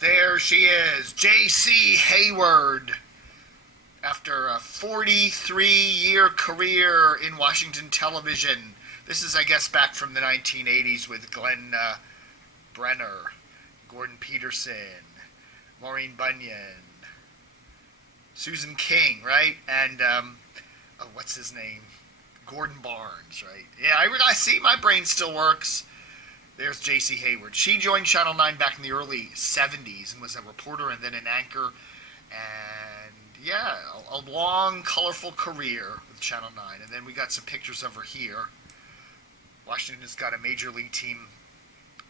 There she is, JC Hayward. After a 43-year career in Washington television. This is, I guess, back from the 1980s with Glenn Brenner, Gordon Peterson, Maureen Bunyan, Susan King, right? And, what's his name? Gordon Barnes, right? Yeah, I see my brain still works. There's JC Hayward. She joined Channel 9 back in the early 70s and was a reporter and then an anchor. And, yeah, a long, colorful career with Channel 9. And then we got some pictures of her here. Washington's got a major league team.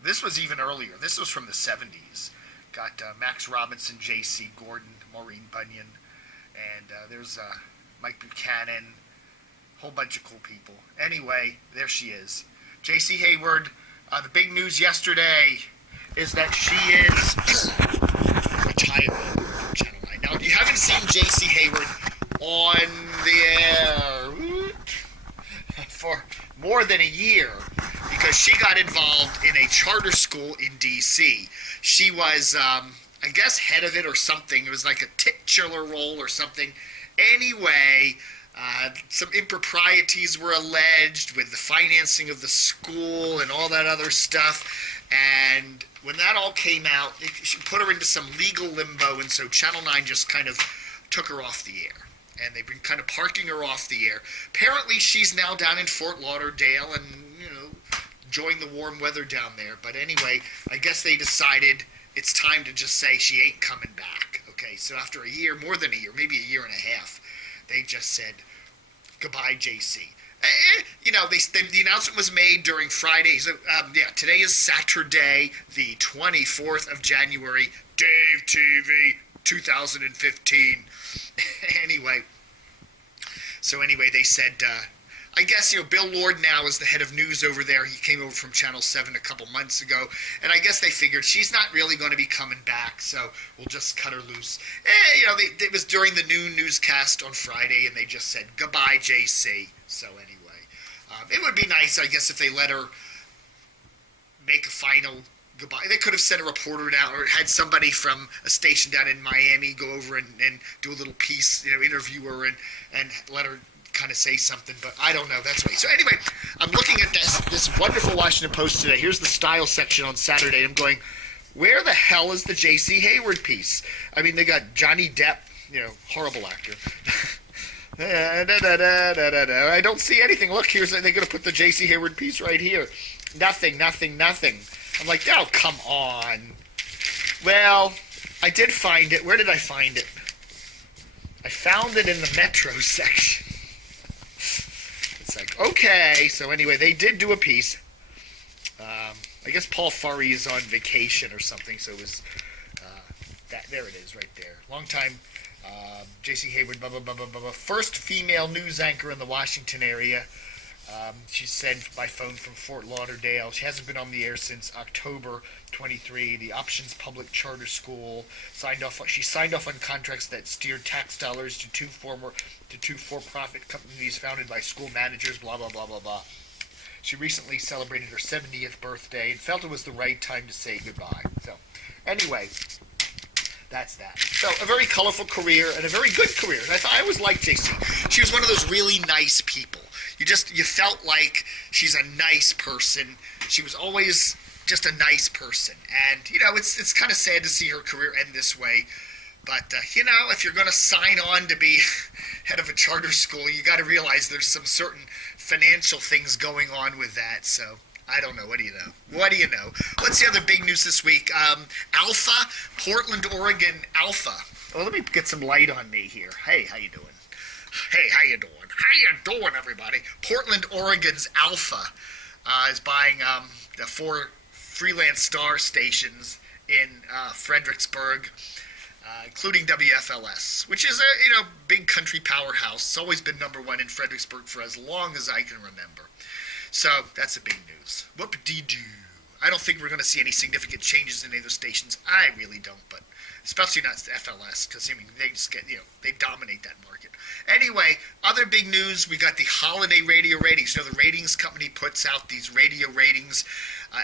This was even earlier. This was from the 70s. Got Max Robinson, J.C. Gordon, Maureen Bunyan, and there's Mike Buchanan, a whole bunch of cool people. Anyway, there she is. J.C. Hayward, the big news yesterday is that she is retiring from Channel 9. Now, you haven't seen J.C. Hayward on the air for more than a year because she got involved in a charter school in D.C. She was, I guess, head of it or something. It was like a titular role or something. Anyway, some improprieties were alleged with the financing of the school and all that other stuff. And when that all came out, she put her into some legal limbo, and so Channel 9 just kind of took her off the air. And they've been kind of parking her off the air. Apparently, she's now down in Fort Lauderdale and, enjoying the warm weather down there. But anyway, I guess they decided it's time to just say she ain't coming back. Okay, so after a year, more than a year, maybe a year and a half, they just said, goodbye, JC. The announcement was made during Friday. So, today is Saturday, the 24th of January, DaveTV 2015. Anyway, they said, I guess, Bill Lord now is the head of news over there. He came over from Channel 7 a couple months ago, and I guess they figured she's not really going to be coming back, so we'll just cut her loose. It was during the noon newscast on Friday, and they just said, goodbye, JC. So anyway, it would be nice, I guess, if they let her make a final goodbye. They could have sent a reporter down or had somebody from a station down in Miami go over and do a little piece, interview her and let her kind of say something, but I don't know. That's right. So anyway, I'm looking at this wonderful Washington Post today. Here's the style section on Saturday. I'm going, where the hell is the J.C. Hayward piece? I mean, they got Johnny Depp, horrible actor. I don't see anything. Look, they're going to put the J.C. Hayward piece right here. Nothing. I'm like, oh, come on. Well, I did find it. Where did I find it? I found it in the Metro section. It's like, okay. So anyway, they did do a piece. I guess Paul Furry is on vacation or something, so it was that. There it is, right there. Long time. J.C. Hayward, blah, blah, blah, blah, blah. First female news anchor in the Washington area. She's sent by phone from Fort Lauderdale. She hasn't been on the air since October 23. The Options Public Charter School She signed off on contracts that steered tax dollars to two for-profit companies founded by school managers. Blah blah blah blah blah. She recently celebrated her 70th birthday and felt it was the right time to say goodbye. So, anyway. That's that. So, a very colorful career and a very good career. And I always liked JC. She was one of those really nice people. You felt like she's a nice person. She was always just a nice person. And, it's kind of sad to see her career end this way. But, if you're going to sign on to be head of a charter school, you got to realize there's some certain financial things going on with that. So, I don't know. What do you know? What's the other big news this week? Alpha, Portland, Oregon, Alpha. Well, let me get some light on me here. Hey, how you doing? Hey, how you doing? How you doing, everybody? Portland, Oregon's Alpha is buying the 4 freelance star stations in Fredericksburg, including WFLS, which is a big country powerhouse. It's always been #1 in Fredericksburg for as long as I can remember. So that's a big news. Whoop-de-doo. I don't think we're going to see any significant changes in any of those stations. I really don't, but especially not FLS, because they just get they dominate that market. Anyway, other big news: we got the holiday radio ratings. The ratings company puts out these radio ratings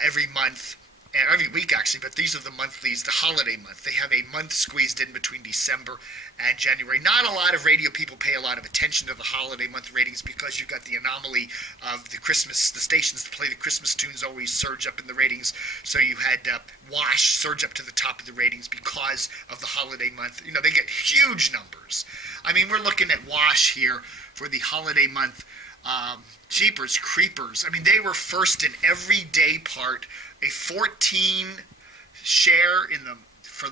every month, every week actually, but these are the monthlies, the holiday month. They have a month squeezed in between December and January. Not a lot of radio people pay a lot of attention to the holiday month ratings because you've got the anomaly of the Christmas, the stations that play the Christmas tunes always surge up in the ratings. So you had WASH surge up to the top of the ratings because of the holiday month. You know, they get huge numbers. I mean, we're looking at WASH here for the holiday month. Jeepers Creepers. I mean, they were first in every day part, a 14 share in the for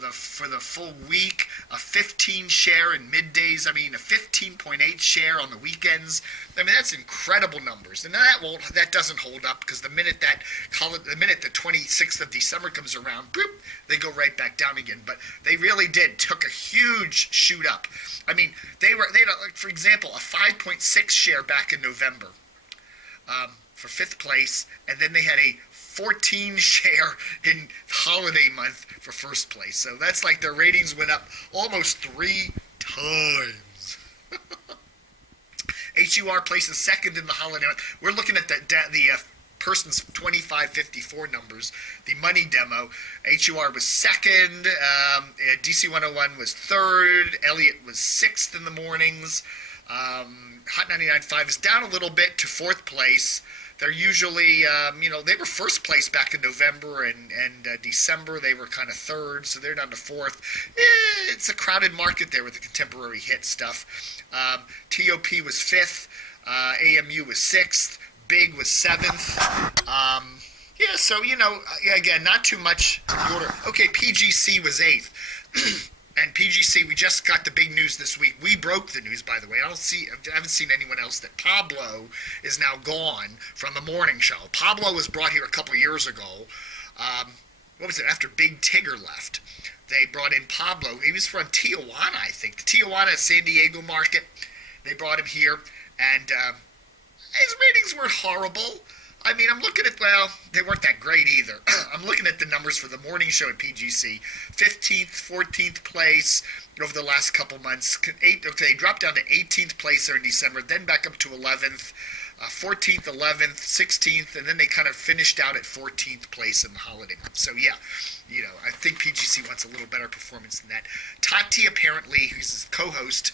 the full week, a 15 share in middays. I mean, a 15.8 share on the weekends. I mean, that's incredible numbers. And that doesn't hold up because the minute the 26th of December comes around, boop, they go right back down again. But they really took a huge shoot up. I mean, they had, like, for example, a 5.6 share back in November for 5th place, and then they had a 14 share in holiday month for 1st place. So that's like their ratings went up almost 3 times. HUR places 2nd in the holiday month. We're looking at the person's 2554 numbers. The money demo, HUR was 2nd, DC 101 was 3rd, Elliott was 6th in the mornings. Hot 99.5 is down a little bit to 4th place. They're usually, they were 1st place back in November and December. They were kind of 3rd, so they're down to 4th. It's a crowded market there with the contemporary hit stuff. TOP was 5th. AMU was 6th. Big was 7th. So, again, not too much order. Okay, PGC was 8th. And PGC, we just got the big news this week. We broke the news, by the way. I haven't seen anyone else that Pablo is now gone from the morning show. Pablo was brought here a couple years ago. What was it? After Big Tigger left, they brought in Pablo. He was from Tijuana, I think. The Tijuana, San Diego market. They brought him here, and his ratings weren't horrible. I mean, I'm looking at, they weren't that great either. I'm looking at the numbers for the morning show at PGC. 15th, 14th place over the last couple months. They dropped down to 18th place there in December, then back up to 11th, 14th, 11th, 16th, and then they kind of finished out at 14th place in the holiday month. So, yeah, I think PGC wants a little better performance than that. Tati, apparently, who's his co-host,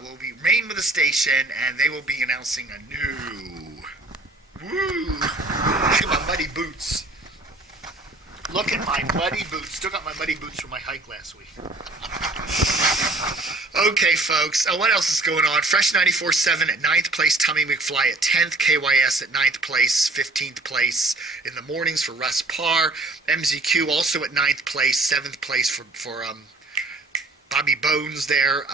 will remain with the station, and they will be announcing a new... Woo! Look at my muddy boots. Look at my muddy boots. Still got my muddy boots from my hike last week. Okay, folks. What else is going on? Fresh 94.7 at 9th place. Tommy McFly at 10th. KYS at 9th place. 15th place in the mornings for Russ Parr. MZQ also at 9th place. 7th place for Bobby Bones there.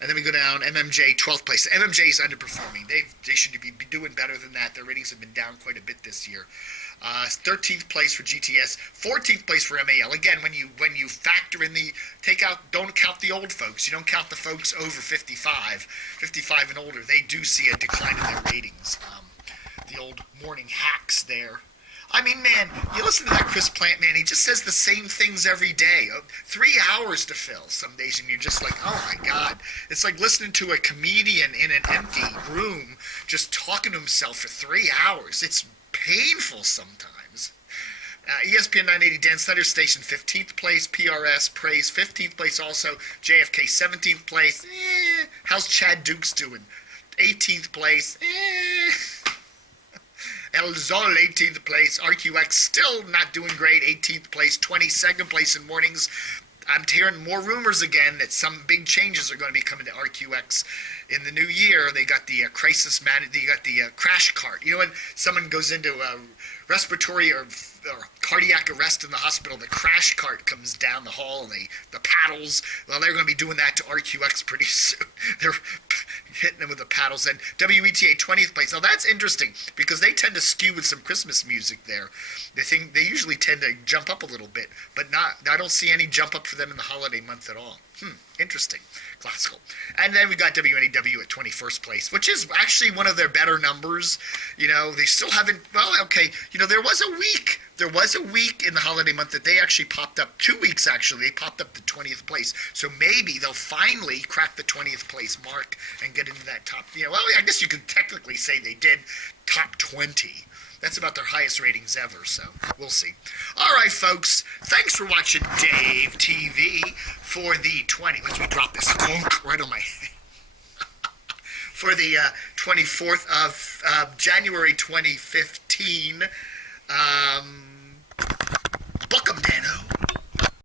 And then we go down, MMJ, 12th place. MMJ is underperforming. They should be doing better than that. Their ratings have been down quite a bit this year. 13th place for GTS, 14th place for MAL. Again, when you factor in don't count the old folks. You don't count the folks over 55 and older. They do see a decline in their ratings. The old morning hacks there. I mean, man, you listen to that Chris Plant, man, he just says the same things every day. 3 hours to fill some days, and you're just like, oh, my God. It's like listening to a comedian in an empty room just talking to himself for 3 hours. It's painful sometimes. ESPN 980, Dan Snyder Station, 15th place. PRS, Praise, 15th place also. JFK, 17th place. How's Chad Dukes doing? 18th place. El Zol, 18th place. RQX still not doing great, 18th place. 22nd place in mornings. I'm hearing more rumors again that some big changes are going to be coming to RQX in the new year. They got the crisis man. They got the crash cart. You know when someone goes into a respiratory or cardiac arrest in the hospital, the crash cart comes down the hall and the paddles. Well, they're going to be doing that to RQX pretty soon. They're hitting them with the paddles. And WETA 20th place. Now that's interesting because they tend to skew with some Christmas music there. They usually tend to jump up a little bit, but I don't see any jump up for them in the holiday month at all. Interesting. Classical. And then we got WNEW at 21st place, which is actually one of their better numbers. They still haven't, there was a week. There was a week in the holiday month that they actually popped up, 2 weeks actually, they popped up to 20th place. So maybe they'll finally crack the 20th place mark and get into that top, I guess you could technically say they did top 20. That's about their highest ratings ever, so we'll see. All right, folks, thanks for watching Dave TV for the let me drop this right on my head. For the 24th of January 2015.